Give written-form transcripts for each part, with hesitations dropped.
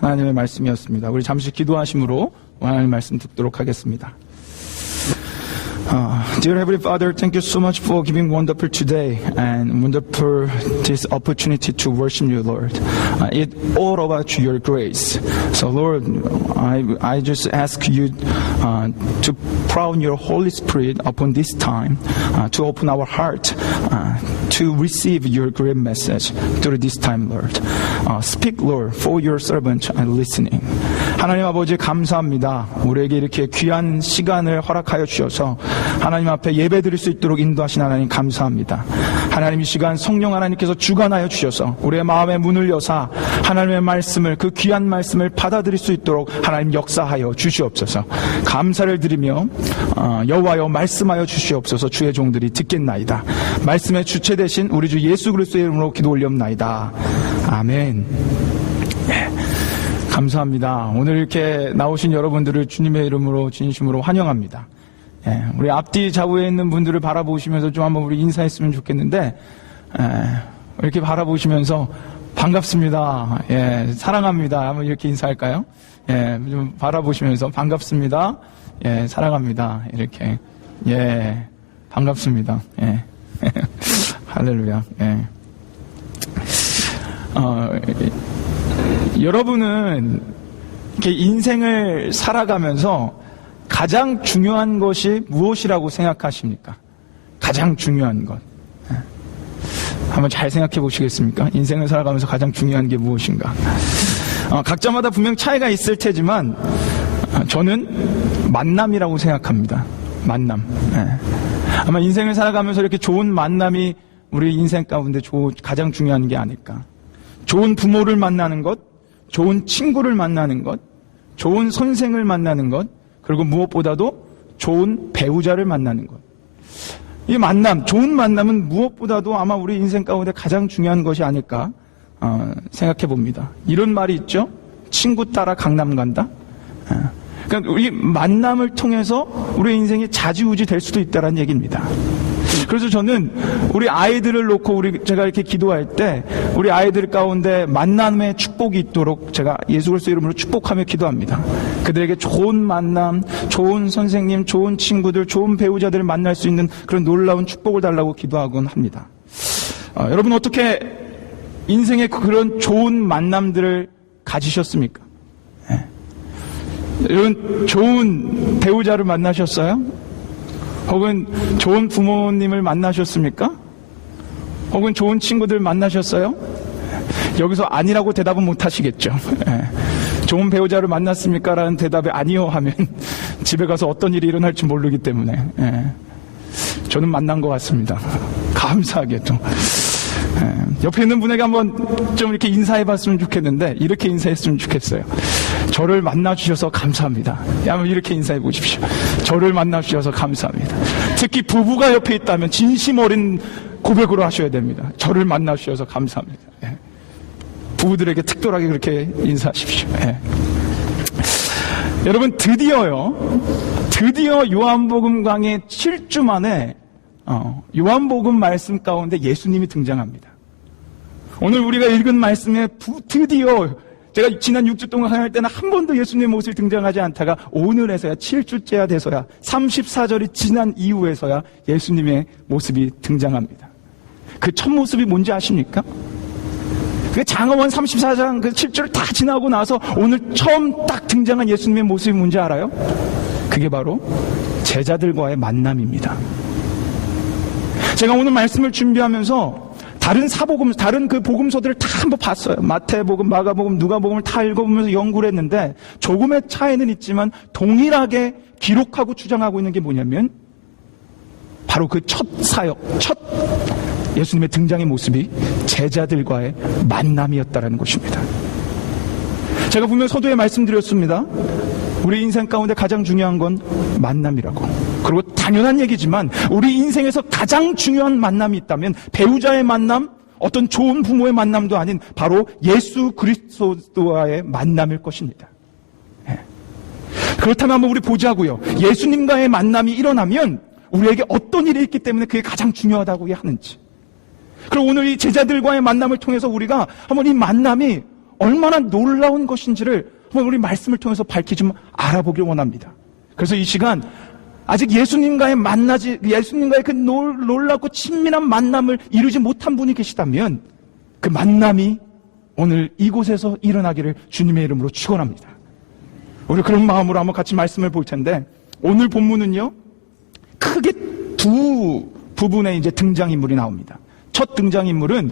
하나님의 말씀이었습니다. 우리 잠시 기도하심으로 하나님의 말씀 듣도록 하겠습니다. Dear Heavenly Father, thank you so much for giving wonderful today and wonderful this opportunity to worship you, Lord. It's all about your grace. So, Lord, I just ask you to pour out your Holy Spirit upon this time, to open our heart, to receive your great message through this time, Lord. Speak, Lord, for your servant and listening. 하나님 아버지 감사합니다. 우리에게 이렇게 귀한 시간을 허락하여 주셔서 하나님 앞에 예배 드릴 수 있도록 인도하신 하나님 감사합니다. 하나님 이 시간 성령 하나님께서 주관하여 주셔서 우리의 마음의 문을 여사 하나님의 말씀을 그 귀한 말씀을 받아들일 수 있도록 하나님 역사하여 주시옵소서. 감사를 드리며 여호와여 말씀하여 주시옵소서. 주의 종들이 듣겠나이다. 말씀의 주체 되신 우리 주 예수 그리스도의 이름으로 기도 올리옵나이다. 아멘. 감사합니다. 오늘 이렇게 나오신 여러분들을 주님의 이름으로 진심으로 환영합니다. 우리 앞뒤 좌우에 있는 분들을 바라보시면서 좀 한번 우리 인사했으면 좋겠는데, 이렇게 바라보시면서 반갑습니다. 사랑합니다. 한번 이렇게 인사할까요? 좀 바라보시면서 반갑습니다. 사랑합니다. 이렇게. 반갑습니다. 할렐루야. 여러분은 이렇게 인생을 살아가면서 가장 중요한 것이 무엇이라고 생각하십니까? 가장 중요한 것. 한번 잘 생각해 보시겠습니까? 인생을 살아가면서 가장 중요한 게 무엇인가? 각자마다 분명 차이가 있을 테지만 저는 만남이라고 생각합니다. 만남. 아마 인생을 살아가면서 이렇게 좋은 만남이 우리 인생 가운데 가장 중요한 게 아닐까. 좋은 부모를 만나는 것, 좋은 친구를 만나는 것, 좋은 선생을 만나는 것, 그리고 무엇보다도 좋은 배우자를 만나는 것. 이 만남, 좋은 만남은 무엇보다도 아마 우리 인생 가운데 가장 중요한 것이 아닐까 생각해 봅니다. 이런 말이 있죠. 친구 따라 강남 간다. 그러니까 우리 만남을 통해서 우리 인생이 좌지우지 될 수도 있다는 얘기입니다. 그래서 저는 우리 아이들을 놓고 제가 이렇게 기도할 때 우리 아이들 가운데 만남의 축복이 있도록 제가 예수 그리스도 이름으로 축복하며 기도합니다. 그들에게 좋은 만남, 좋은 선생님, 좋은 친구들, 좋은 배우자들을 만날 수 있는 그런 놀라운 축복을 달라고 기도하곤 합니다. 여러분 어떻게 인생의 그런 좋은 만남들을 가지셨습니까? 여러분 좋은 배우자를 만나셨어요? 혹은 좋은 부모님을 만나셨습니까? 혹은 좋은 친구들 만나셨어요? 여기서 아니라고 대답은 못 하시겠죠. 좋은 배우자를 만났습니까? 라는 대답에 아니요 하면 집에 가서 어떤 일이 일어날지 모르기 때문에 저는 만난 것 같습니다. 감사하게도. 옆에 있는 분에게 한번 좀 이렇게 인사해봤으면 좋겠는데 이렇게 인사했으면 좋겠어요. 저를 만나주셔서 감사합니다. 한번 이렇게 인사해 보십시오. 저를 만나주셔서 감사합니다. 특히 부부가 옆에 있다면 진심 어린 고백으로 하셔야 됩니다. 저를 만나주셔서 감사합니다. 부부들에게 특별하게 그렇게 인사하십시오. 여러분 드디어 요한복음 강의 7주 만에 요한복음 말씀 가운데 예수님이 등장합니다. 오늘 우리가 읽은 말씀에 드디어 제가 지난 6주 동안 강의할 때는 한 번도 예수님의 모습이 등장하지 않다가 오늘에서야 7주째야 돼서야 34절이 지난 이후에서야 예수님의 모습이 등장합니다. 그 첫 모습이 뭔지 아십니까? 그 장엄한 34장 그 7주를 다 지나고 나서 오늘 처음 딱 등장한 예수님의 모습이 뭔지 알아요? 그게 바로 제자들과의 만남입니다. 제가 오늘 말씀을 준비하면서 다른 그 복음서들을 다 한번 봤어요. 마태복음, 마가복음, 누가복음을 다 읽어보면서 연구를 했는데 조금의 차이는 있지만 동일하게 기록하고 주장하고 있는 게 뭐냐면 바로 그 첫 사역, 첫 예수님의 등장의 모습이 제자들과의 만남이었다라는 것입니다. 제가 분명 서두에 말씀드렸습니다. 우리 인생 가운데 가장 중요한 건 만남이라고. 그리고 당연한 얘기지만 우리 인생에서 가장 중요한 만남이 있다면 배우자의 만남, 어떤 좋은 부모의 만남도 아닌 바로 예수 그리스도와의 만남일 것입니다. 그렇다면 한번 우리 보자고요. 예수님과의 만남이 일어나면 우리에게 어떤 일이 있기 때문에 그게 가장 중요하다고 하는지. 그리고 오늘 이 제자들과의 만남을 통해서 우리가 한번 이 만남이 얼마나 놀라운 것인지를 한번 우리 말씀을 통해서 밝히 좀 알아보길 원합니다. 그래서 이 시간 아직 예수님과의 그 놀랍고 친밀한 만남을 이루지 못한 분이 계시다면 그 만남이 오늘 이곳에서 일어나기를 주님의 이름으로 축원합니다. 우리 그런 마음으로 한번 같이 말씀을 볼 텐데, 오늘 본문은요 크게 두 부분의 이제 등장인물이 나옵니다. 첫 등장인물은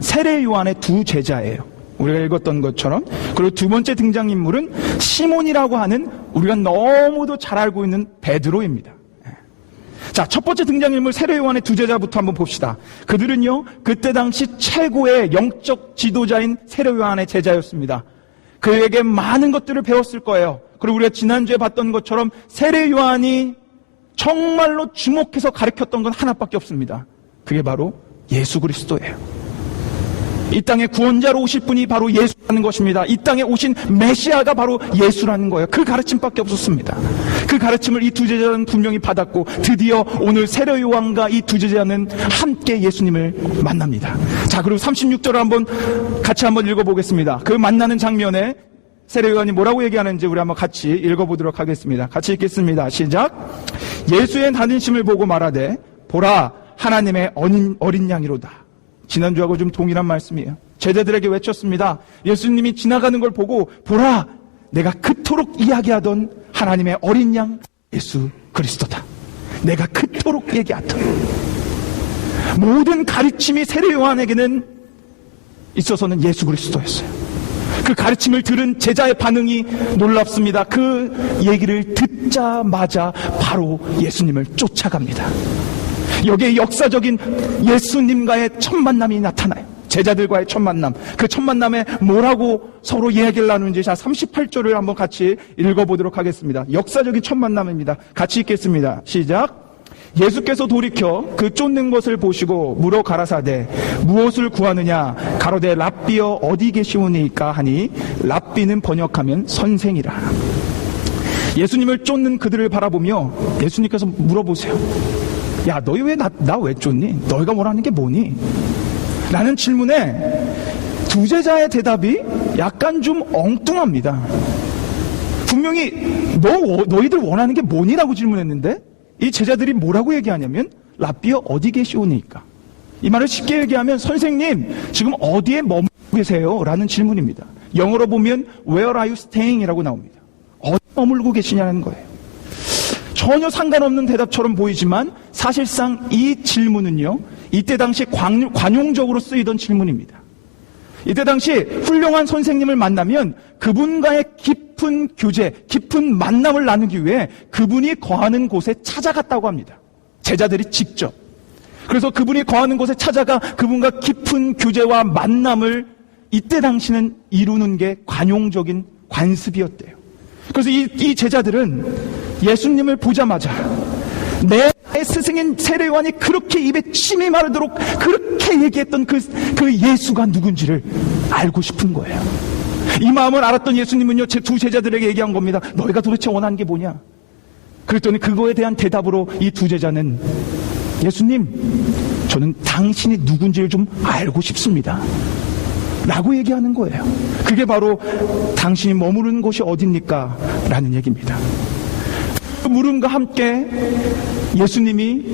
세례 요한의 두 제자예요. 우리가 읽었던 것처럼. 그리고 두 번째 등장인물은 시몬이라고 하는 우리가 너무도 잘 알고 있는 베드로입니다. 자, 첫 번째 등장인물 세례 요한의 두 제자부터 한번 봅시다. 그들은요 그때 당시 최고의 영적 지도자인 세례 요한의 제자였습니다. 그에게 많은 것들을 배웠을 거예요. 그리고 우리가 지난주에 봤던 것처럼 세례 요한이 정말로 주목해서 가르쳤던 건 하나밖에 없습니다. 그게 바로 예수 그리스도예요. 이 땅에 구원자로 오실 분이 바로 예수라는 것입니다. 이 땅에 오신 메시아가 바로 예수라는 거예요. 그 가르침밖에 없었습니다. 그 가르침을 이 두 제자는 분명히 받았고, 드디어 오늘 세례 요한과 이 두 제자는 함께 예수님을 만납니다. 자, 그리고 36절을 같이 한번 읽어보겠습니다. 그 만나는 장면에 세례 요한이 뭐라고 얘기하는지 우리 한번 같이 읽어보도록 하겠습니다. 같이 읽겠습니다. 시작. 예수의 다니심을 보고 말하되 보라 하나님의 어린 양이로다. 지난주하고 좀 동일한 말씀이에요. 제자들에게 외쳤습니다. 예수님이 지나가는 걸 보고 보라 내가 그토록 이야기하던 하나님의 어린 양 예수 그리스도다. 내가 그토록 얘기하던 모든 가르침이 세례 요한에게는 있어서는 예수 그리스도였어요. 그 가르침을 들은 제자의 반응이 놀랍습니다. 그 얘기를 듣자마자 바로 예수님을 쫓아갑니다. 여기에 역사적인 예수님과의 첫 만남이 나타나요. 제자들과의 첫 만남. 그 첫 만남에 뭐라고 서로 이야기를 나누는지 38절을 한번 같이 읽어보도록 하겠습니다. 역사적인 첫 만남입니다. 같이 읽겠습니다. 시작. 예수께서 돌이켜 그 쫓는 것을 보시고 물어 가라사대 무엇을 구하느냐 가로되 랍비여 어디 계시오니까 하니 랍비는 번역하면 선생이라. 예수님을 쫓는 그들을 바라보며 예수님께서 물어보세요. 야, 너희 왜 나 왜 쫓니? 너희가 원하는 게 뭐니? 라는 질문에 두 제자의 대답이 약간 좀 엉뚱합니다. 분명히 너희들 원하는 게 뭐니? 라고 질문했는데 이 제자들이 뭐라고 얘기하냐면 랍비여 어디 계시오니까. 이 말을 쉽게 얘기하면 선생님 지금 어디에 머물고 계세요? 라는 질문입니다. 영어로 보면 Where are you staying? 이라고 나옵니다. 어디 머물고 계시냐는 거예요. 전혀 상관없는 대답처럼 보이지만 사실상 이 질문은요 이때 당시 관용적으로 쓰이던 질문입니다. 이때 당시 훌륭한 선생님을 만나면 그분과의 깊은 교제, 깊은 만남을 나누기 위해 그분이 거하는 곳에 찾아갔다고 합니다. 제자들이 직접. 그래서 그분이 거하는 곳에 찾아가 그분과 깊은 교제와 만남을 이때 당시는 이루는 게 관용적인 관습이었대요. 그래서 이 제자들은 예수님을 보자마자 내 스승인 세례 요한이 그렇게 입에 침이 마르도록 그렇게 얘기했던 그 예수가 누군지를 알고 싶은 거예요. 이 마음을 알았던 예수님은요 제 두 제자들에게 얘기한 겁니다. 너희가 도대체 원하는 게 뭐냐? 그랬더니 그거에 대한 대답으로 이 두 제자는 예수님 저는 당신이 누군지를 좀 알고 싶습니다 라고 얘기하는 거예요. 그게 바로 당신이 머무르는 곳이 어딥니까? 라는 얘기입니다. 그 물음과 함께 예수님이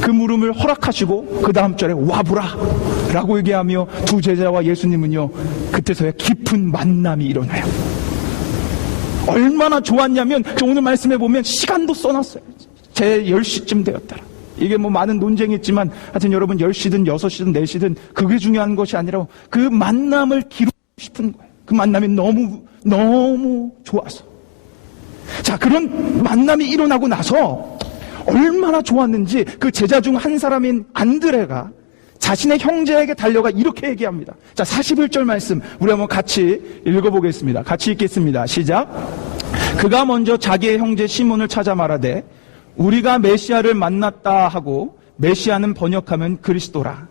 그 물음을 허락하시고 그 다음 절에 와보라 라고 얘기하며 두 제자와 예수님은요 그때서야 깊은 만남이 일어나요. 얼마나 좋았냐면 오늘 말씀해 보면 시간도 써놨어요. 제 10시쯤 되었더라. 이게 뭐 많은 논쟁이 있지만 하여튼 여러분 10시든 6시든 4시든 그게 중요한 것이 아니라 그 만남을 기록하고 싶은 거예요. 그 만남이 너무 좋아서. 자, 그런 만남이 일어나고 나서 얼마나 좋았는지 그 제자 중 한 사람인 안드레가 자신의 형제에게 달려가 이렇게 얘기합니다. 자, 41절 말씀 우리 한번 같이 읽어보겠습니다. 같이 읽겠습니다. 시작. 그가 먼저 자기의 형제 시몬을 찾아 말하되 우리가 메시아를 만났다 하고 메시아는 번역하면 그리스도라.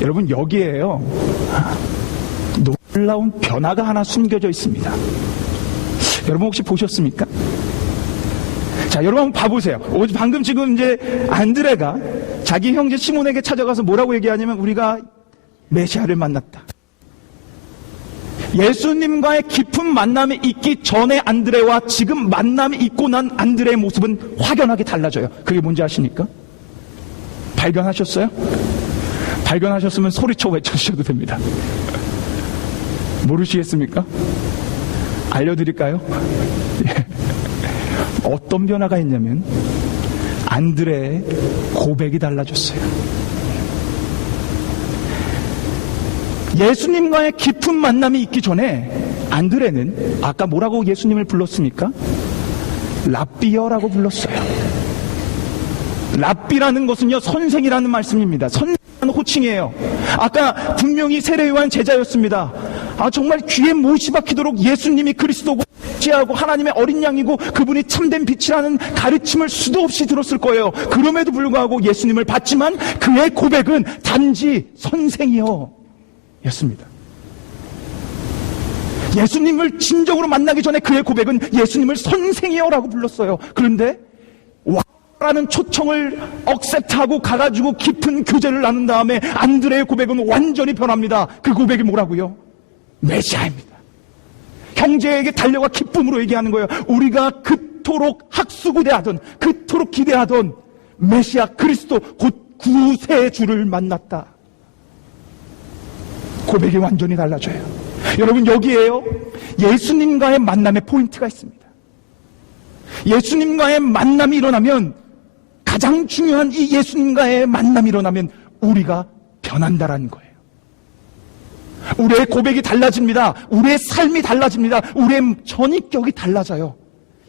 여러분 여기에요 놀라운 변화가 하나 숨겨져 있습니다. 여러분 혹시 보셨습니까? 자, 여러분 한번 봐보세요. 방금 지금 이제 안드레가 자기 형제 시몬에게 찾아가서 뭐라고 얘기하냐면 우리가 메시아를 만났다. 예수님과의 깊은 만남이 있기 전에 안드레와 지금 만남이 있고 난 안드레의 모습은 확연하게 달라져요. 그게 뭔지 아십니까? 발견하셨어요? 발견하셨으면 소리쳐 외쳐주셔도 됩니다. 모르시겠습니까? 알려드릴까요? 예. 어떤 변화가 있냐면 안드레의 고백이 달라졌어요. 예수님과의 깊은 만남이 있기 전에 안드레는 아까 뭐라고 예수님을 불렀습니까? 랍비여라고 불렀어요. 랍비라는 것은요, 선생이라는 말씀입니다. 선생이라는 호칭이에요. 아까 분명히 세례요한 제자였습니다. 정말 귀에 못이 박히도록 예수님이 그리스도고 지하고 하나님의 어린 양이고 그분이 참된 빛이라는 가르침을 수도 없이 들었을 거예요. 그럼에도 불구하고 예수님을 봤지만 그의 고백은 단지 선생이요 였습니다. 예수님을 진정으로 만나기 전에 그의 고백은 예수님을 선생이여라고 불렀어요. 그런데 와라는 초청을 억셉트하고 가가지고 깊은 교제를 나눈 다음에 안드레의 고백은 완전히 변합니다. 그 고백이 뭐라고요? 메시아입니다. 형제에게 달려가 기쁨으로 얘기하는 거예요. 우리가 그토록 학수고대하던, 그토록 기대하던 메시아 그리스도 곧 구세의 주를 만났다. 고백이 완전히 달라져요. 여러분, 여기에요, 예수님과의 만남의 포인트가 있습니다. 예수님과의 만남이 일어나면, 가장 중요한 이 예수님과의 만남이 일어나면 우리가 변한다라는 거예요. 우리의 고백이 달라집니다. 우리의 삶이 달라집니다. 우리의 전입격이 달라져요.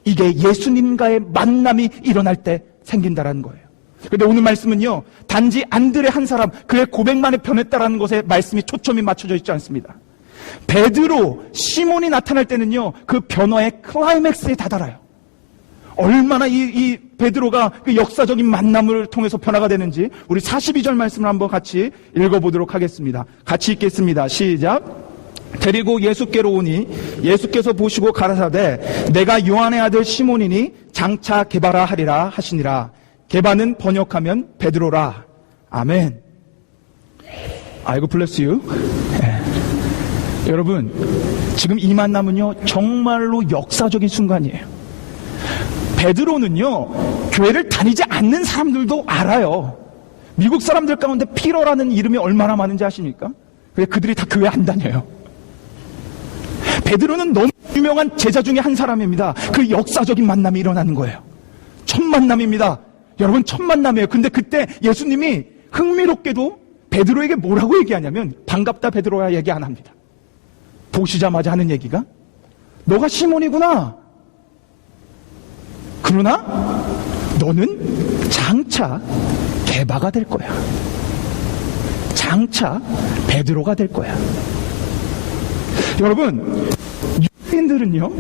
이게 예수님과의 만남이 일어날 때 생긴다라는 거예요. 그런데 오늘 말씀은요, 단지 안드레 한 사람, 그의 고백만에 변했다라는 것에 말씀이 초점이 맞춰져 있지 않습니다. 베드로, 시몬이 나타날 때는요, 그 변화의 클라이맥스에 다다라요. 얼마나 이 베드로가 그 역사적인 만남을 통해서 변화가 되는지 우리 42절 말씀을 한번 같이 읽어보도록 하겠습니다. 같이 읽겠습니다. 시작. 데리고 예수께로 오니 예수께서 보시고 가라사대 내가 요한의 아들 시몬이니 장차 게바라 하리라 하시니라. 게바는 번역하면 베드로라. 아멘. 아이고 블레스 유. 여러분, 지금 이 만남은요, 정말로 역사적인 순간이에요. 베드로는요, 교회를 다니지 않는 사람들도 알아요. 미국 사람들 가운데 피러라는 이름이 얼마나 많은지 아십니까? 왜 그들이 다 교회 안 다녀요? 베드로는 너무 유명한 제자 중에 한 사람입니다. 그 역사적인 만남이 일어나는 거예요. 첫 만남입니다. 여러분, 첫 만남이에요. 근데 그때 예수님이 흥미롭게도 베드로에게 뭐라고 얘기하냐면, 반갑다 베드로야 얘기 안 합니다. 보시자마자 하는 얘기가, 너가 시몬이구나. 그러나 너는 장차 게바가 될 거야. 장차 베드로가 될 거야. 여러분, 유대인들은요,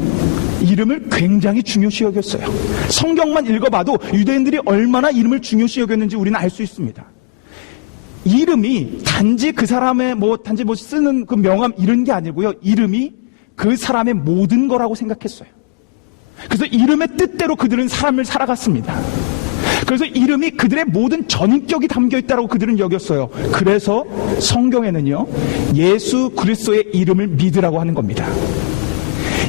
이름을 굉장히 중요시 여겼어요. 성경만 읽어봐도 유대인들이 얼마나 이름을 중요시 여겼는지 우리는 알 수 있습니다. 이름이 단지 그 사람의 단지 쓰는 그 명함 이런 게 아니고요, 이름이 그 사람의 모든 거라고 생각했어요. 그래서 이름의 뜻대로 그들은 삶을 살아갔습니다. 그래서 이름이 그들의 모든 전인격이 담겨있다고 그들은 여겼어요. 그래서 성경에는요, 예수 그리스도의 이름을 믿으라고 하는 겁니다.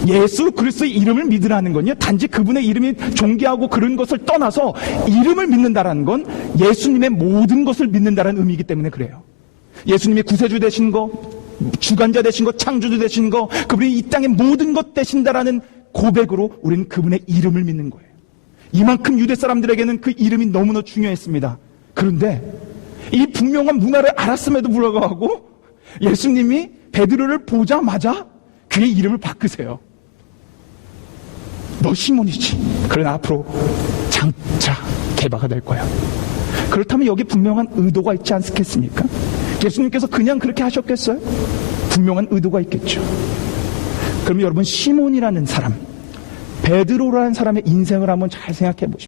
예수 그리스도의 이름을 믿으라는 건요, 단지 그분의 이름이 존귀하고 그런 것을 떠나서 이름을 믿는다라는 건 예수님의 모든 것을 믿는다라는 의미이기 때문에 그래요. 예수님이 구세주 되신 거, 주관자 되신 거, 창조주 되신 거, 그분이 이 땅의 모든 것 되신다라는 고백으로 우리는 그분의 이름을 믿는 거예요. 이만큼 유대 사람들에게는 그 이름이 너무나 중요했습니다. 그런데 이 분명한 문화를 알았음에도 불구하고 예수님이 베드로를 보자마자 그의 이름을 바꾸세요. 너 시몬이지. 그러나 앞으로 장차 게바가 될 거야. 그렇다면 여기 분명한 의도가 있지 않겠습니까? 예수님께서 그냥 그렇게 하셨겠어요? 분명한 의도가 있겠죠. 그럼 여러분, 시몬이라는 사람, 베드로라는 사람의 인생을 한번 잘 생각해 보십시오.